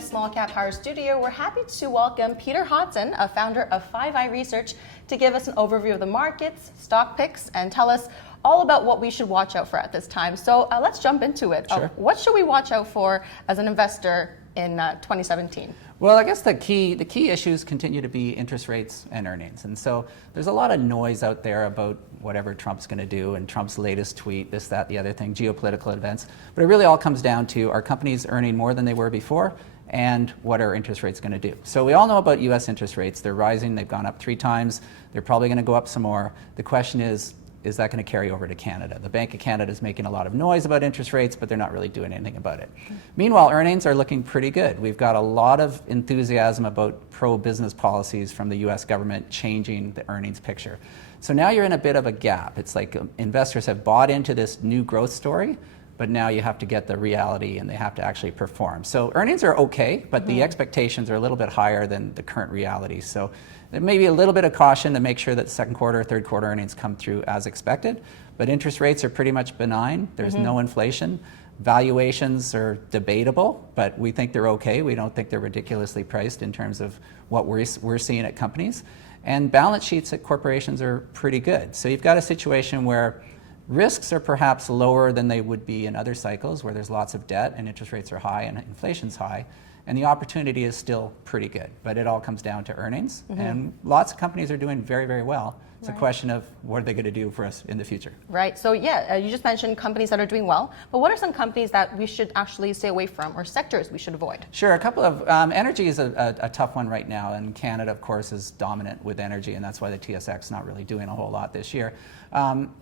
the SmallCapPower studio, we're happy to welcome Peter Hodson, a founder of 5i Research, to give us an overview of the markets, stock picks, and tell us all about what we should watch out for at this time. So let's jump into it. Sure. What should we watch out for as an investor in 2017? Well, I guess the key issues continue to be interest rates and earnings. And so there's a lot of noise out there about whatever Trump's going to do and Trump's latest tweet, this, that, the other thing, geopolitical events. But it really all comes down to, are companies earning more than they were before? And what are interest rates going to do? So we all know about US interest rates. They're rising. They've gone up 3 times. They're probably going to go up some more. The question is that going to carry over to Canada? The Bank of Canada is making a lot of noise about interest rates, but they're not really doing anything about it. Meanwhile, earnings are looking pretty good. We've got a lot of enthusiasm about pro-business policies from the US government changing the earnings picture. So now you're in a bit of a gap. It's like investors have bought into this new growth story, but now you have to get the reality and they have to actually perform. So earnings are okay, but the expectations are a little bit higher than the current reality. So there may be a little bit of caution to make sure that second quarter, third quarter earnings come through as expected, but interest rates are pretty much benign. There's no inflation. Valuations are debatable, but we think they're okay. We don't think they're ridiculously priced in terms of what we're seeing at companies. And balance sheets at corporations are pretty good. So you've got a situation where risks are perhaps lower than they would be in other cycles where there's lots of debt and interest rates are high and inflation's high. And the opportunity is still pretty good, but it all comes down to earnings. And lots of companies are doing very, very well. It's a question of what are they going to do for us in the future. Right. So yeah, you just mentioned companies that are doing well, but what are some companies that we should actually stay away from or sectors we should avoid? Sure. A couple of energy is a tough one right now, and Canada, of course, is dominant with energy, and that's why the TSX is not really doing a whole lot this year.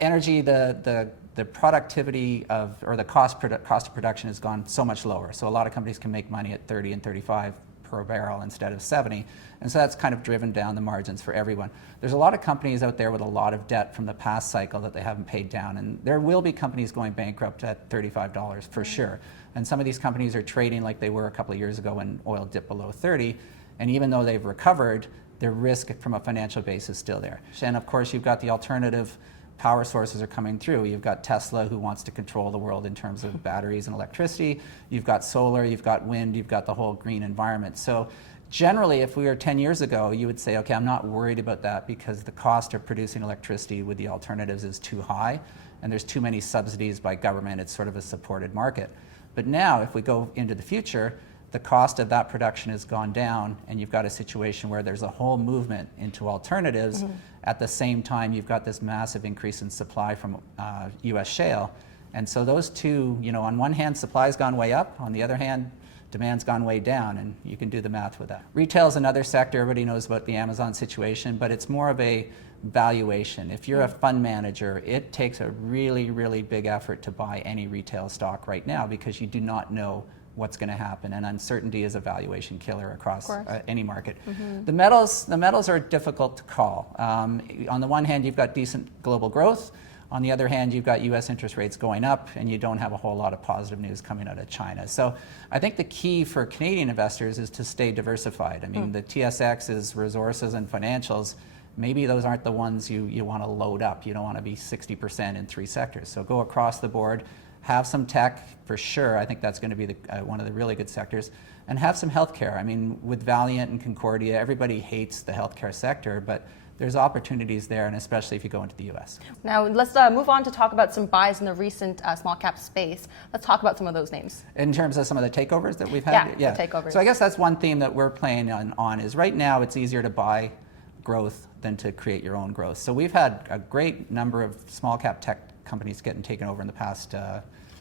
Energy, the productivity of, or the cost of production has gone so much lower. So a lot of companies can make money at 30 and 35 per barrel instead of 70. And so that's kind of driven down the margins for everyone. There's a lot of companies out there with a lot of debt from the past cycle that they haven't paid down. And there will be companies going bankrupt at $35 for sure. And some of these companies are trading like they were a couple of years ago when oil dipped below 30. And even though they've recovered, their risk from a financial base is still there. And of course, you've got the alternative power sources are coming through. You've got Tesla, who wants to control the world in terms of batteries and electricity. You've got solar, you've got wind, you've got the whole green environment. So generally, if we were 10 years ago, you would say, okay, I'm not worried about that because the cost of producing electricity with the alternatives is too high and there's too many subsidies by government. It's sort of a supported market. But now, if we go into the future, the cost of that production has gone down and you've got a situation where there's a whole movement into alternatives. At the same time, you've got this massive increase in supply from US shale. And so those two, on one hand, supply's gone way up. On the other hand, demand's gone way down, and you can do the math with that. Retail is another sector. Everybody knows about the Amazon situation, but it's more of a valuation. If you're a fund manager, it takes a really, really big effort to buy any retail stock right now because you do not know what's going to happen, and uncertainty is a valuation killer across any market. The metals are difficult to call. On the one hand, you've got decent global growth. On the other hand, you've got US interest rates going up, and you don't have a whole lot of positive news coming out of China. So I think the key for Canadian investors is to stay diversified. I mean, the TSX is resources and financials. Maybe those aren't the ones you want to load up. You don't want to be 60% in 3 sectors. So go across the board. Have some tech for sure. I think that's going to be one of the really good sectors. And have some healthcare. I mean, with Valiant and Concordia, everybody hates the healthcare sector, but there's opportunities there, and especially if you go into the US. Now, let's move on to talk about some buys in the recent small cap space. Let's talk about some of those names. In terms of some of the takeovers that we've had? Yeah, the takeovers. So I guess that's one theme that we're playing on is right now it's easier to buy growth than to create your own growth. So we've had a great number of small cap tech companies getting taken over in the past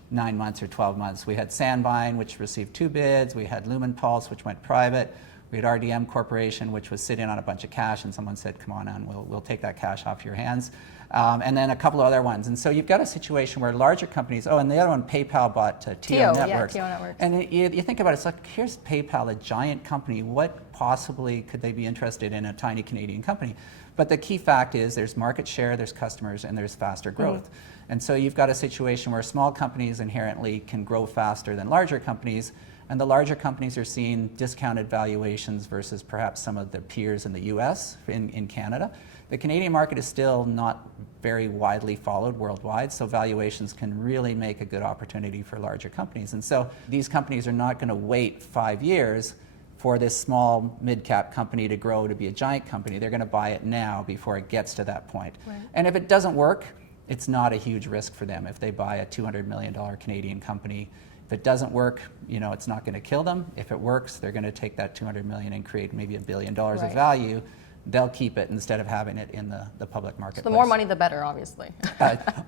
9 months or 12 months. We had Sandvine, which received 2 bids. We had Lumen Pulse, which went private. We had RDM Corporation, which was sitting on a bunch of cash, and someone said, come on, we'll take that cash off your hands. And then a couple of other ones. And so you've got a situation where larger companies, and the other one, PayPal bought TIO Networks. Yeah, TIO Networks. And you think about it, it's like, here's PayPal, a giant company. What possibly could they be interested in a tiny Canadian company? But the key fact is there's market share, there's customers, and there's faster growth. And so you've got a situation where small companies inherently can grow faster than larger companies, And the larger companies are seeing discounted valuations versus perhaps some of their peers in the US, in Canada. The Canadian market is still not very widely followed worldwide, so valuations can really make a good opportunity for larger companies. And so these companies are not going to wait 5 years for this small mid-cap company to grow to be a giant company. They're going to buy it now before it gets to that point. Right. And if it doesn't work, it's not a huge risk for them. If they buy a $200 million Canadian company, if it doesn't work, it's not going to kill them. If it works, they're going to take that $200 million and create maybe $1 billion of value. They'll keep it instead of having it in the public marketplace. So the more money, the better, obviously.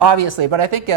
Obviously, but I think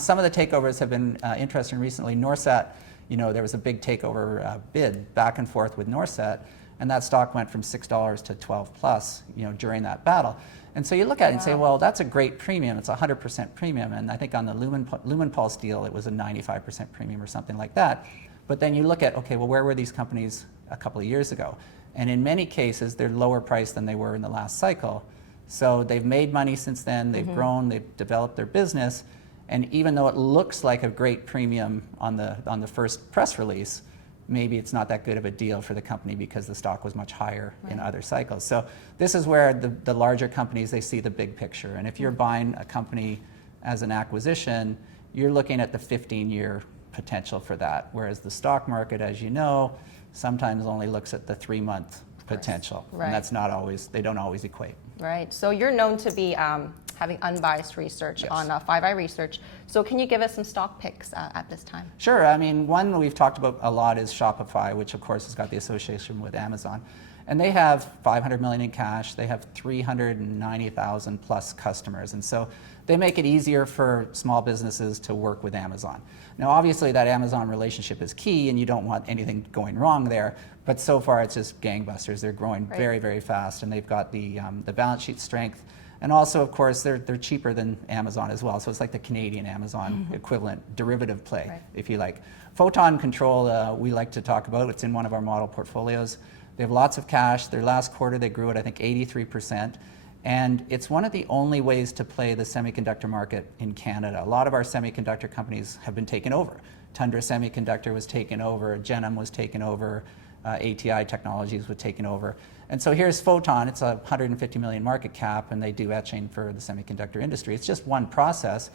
some of the takeovers have been interesting recently. Norsat, there was a big takeover bid back and forth with Norsat, and that stock went from $6 to 12 plus, during that battle. And so you look at it and say, well, that's a great premium. It's a 100% premium. And I think on the Lumenpulse deal, it was a 95% premium or something like that. But then you look at, okay, well, where were these companies a couple of years ago? And in many cases, they're lower priced than they were in the last cycle. So they've made money since then, they've grown, they've developed their business. And even though it looks like a great premium on the first press release, maybe it's not that good of a deal for the company because the stock was much higher in other cycles. So this is where the larger companies, they see the big picture. And if you're buying a company as an acquisition, you're looking at the 15-year potential for that. Whereas the stock market, as you know, sometimes only looks at the 3-month potential. Right. And that's not always, they don't always equate. Right. So you're known to be having unbiased research on 5i Research. So can you give us some stock picks at this time? Sure. I mean, one we've talked about a lot is Shopify, which of course has got the association with Amazon. And they have $500 million in cash. They have 390,000 plus customers. And so they make it easier for small businesses to work with Amazon. Now, obviously, that Amazon relationship is key, and you don't want anything going wrong there. But so far, it's just gangbusters. They're growing very, very fast, and they've got the balance sheet strength. And also, of course, they're cheaper than Amazon as well. So it's like the Canadian Amazon equivalent derivative play, if you like. Photon Control, we like to talk about. It's in one of our model portfolios. They have lots of cash. Their last quarter, they grew at, I think, 83%. And it's one of the only ways to play the semiconductor market in Canada. A lot of our semiconductor companies have been taken over. Tundra Semiconductor was taken over, Genom was taken over, ATI Technologies was taken over. And so here's Photon. It's a $150 million market cap, and they do etching for the semiconductor industry. It's just one process,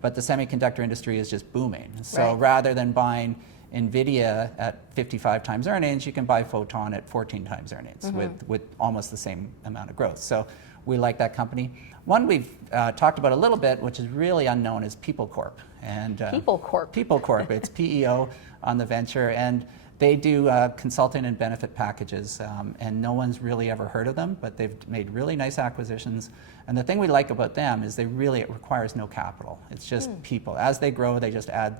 but the semiconductor industry is just booming. So rather than buying NVIDIA at 55 times earnings, you can buy Photon at 14 times earnings with almost the same amount of growth. So we like that company. One we've talked about a little bit, which is really unknown, is People Corp. And People Corp. People Corp. It's PEO on the venture, and they do consulting and benefit packages, and no one's really ever heard of them, but they've made really nice acquisitions. And the thing we like about them is it requires no capital. It's just people. As they grow, they just add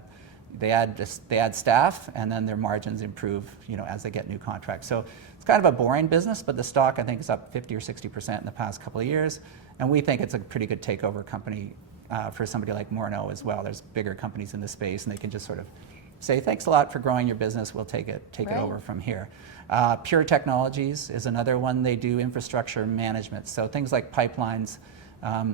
staff, and then their margins improve, as they get new contracts. So it's kind of a boring business, but the stock, I think, is up 50 or 60% in the past couple of years, and we think it's a pretty good takeover company for somebody like Morneau as well. There's bigger companies in the space, and they can just sort of say, thanks a lot for growing your business, we'll take it over from here. Pure Technologies is another one. They do infrastructure management, so things like pipelines.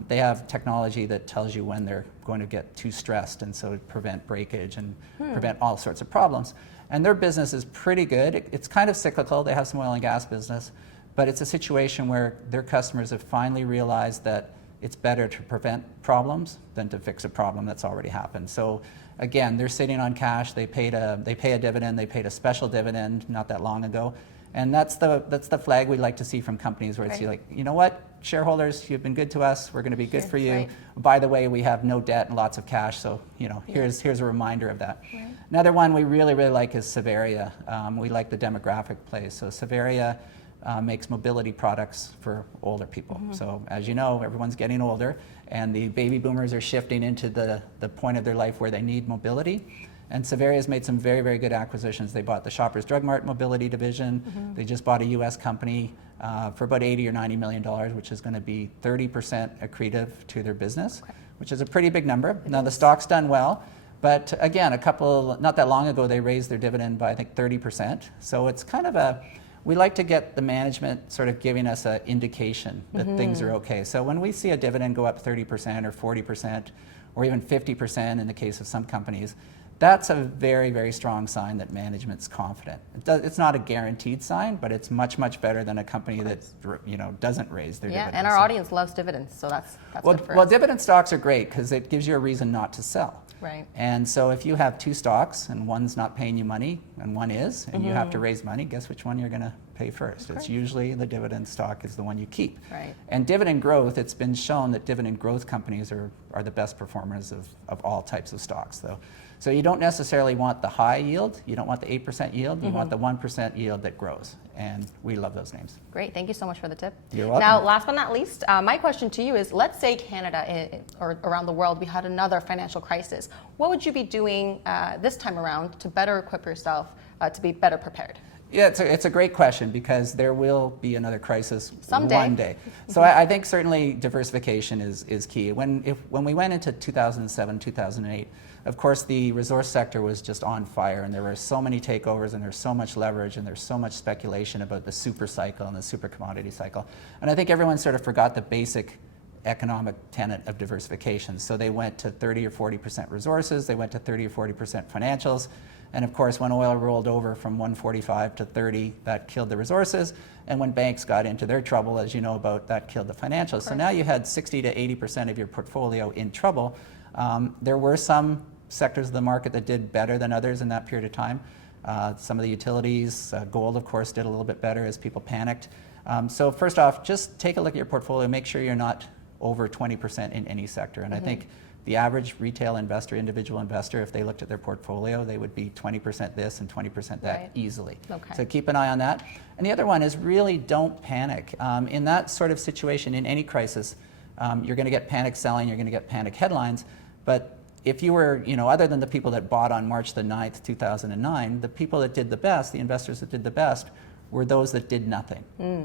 They have technology that tells you when they're going to get too stressed, and so prevent breakage and prevent all sorts of problems. And their business is pretty good. It's kind of cyclical. They have some oil and gas business, but it's a situation where their customers have finally realized that it's better to prevent problems than to fix a problem that's already happened. So again, they're sitting on cash. They pay a dividend. They paid a special dividend not that long ago. And that's the flag we like to see from companies where it's like, you know what, shareholders, you've been good to us. We're going to be good for you. By the way, we have no debt and lots of cash. So here's a reminder of that. Another one we really like is Savaria. We like the demographic play. So Savaria makes mobility products for older people. So as you know, everyone's getting older, and the baby boomers are shifting into the point of their life where they need mobility. And Savaria's made some very, very good acquisitions. They bought the Shoppers Drug Mart mobility division. They just bought a US company for about $80 or $90 million, which is going to be 30% accretive to their business, which is a pretty big number. Now the stock's done well, but again, not that long ago, they raised their dividend by, I think, 30%. So it's kind of we like to get the management sort of giving us an indication that things are okay. So when we see a dividend go up 30% or 40%, or even 50% in the case of some companies, That's a very, very strong sign that management's confident. It's not a guaranteed sign, but it's much, much better than a company that doesn't raise their dividends. And our audience loves dividends, so that's good for us. Well, dividend stocks are great because it gives you a reason not to sell. Right. And so if you have two stocks and one's not paying you money and one is, and you have to raise money, guess which one you're going to pay first? It's usually the dividend stock is the one you keep. Right. And dividend growth, it's been shown that dividend growth companies are the best performers of all types of stocks, though. So you don't necessarily want the high yield, you don't want the 8% yield, you want the 1% yield that grows. And we love those names. Great, thank you so much for the tip. You're welcome. Now, last but not least, my question to you is, let's say Canada or around the world, we had another financial crisis. What would you be doing this time around to better equip yourself to be better prepared? Yeah, it's a great question because there will be another crisis someday. One day. So I think certainly diversification is key. When we went into 2007, 2008, of course the resource sector was just on fire and there were so many takeovers and there's so much leverage and there's so much speculation about the super cycle and the super commodity cycle. And I think everyone sort of forgot the basic economic tenet of diversification. So they went to 30 or 40% resources, they went to 30 or 40% financials. And of course, when oil rolled over from 145 to 30, that killed the resources. And when banks got into their trouble, as you know about, that killed the financials. So now you had 60 to 80% of your portfolio in trouble. There were some sectors of the market that did better than others in that period of time. Some of the utilities, gold, of course, did a little bit better as people panicked. So first off, just take a look at your portfolio. Make sure you're not over 20% in any sector. And I think the average retail investor, individual investor, if they looked at their portfolio, they would be 20% this and 20% that easily. Okay. So keep an eye on that. And the other one is really don't panic. In that sort of situation, in any crisis, you're going to get panic selling, you're going to get panic headlines. But if you were, other than the people that bought on March the 9th, 2009, the people that did the best, the investors that did the best, were those that did nothing.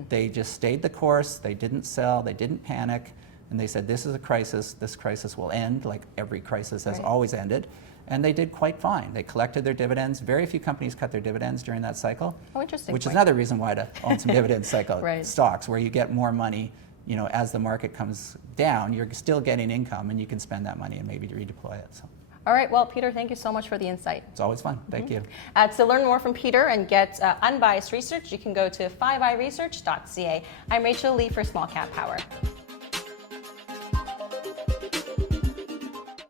They just stayed the course, they didn't sell, they didn't panic. And they said, this is a crisis, this crisis will end, like every crisis has always ended. And they did quite fine. They collected their dividends. Very few companies cut their dividends during that cycle. Oh, interesting. Which is another reason why to own some dividend cycle stocks, where you get more money, as the market comes down, you're still getting income and you can spend that money and maybe redeploy it. So. All right, well, Peter, thank you so much for the insight. It's always fun. Thank you. To learn more from Peter and get unbiased research, you can go to 5iResearch.ca. I'm Rachel Lee for SmallCapPower.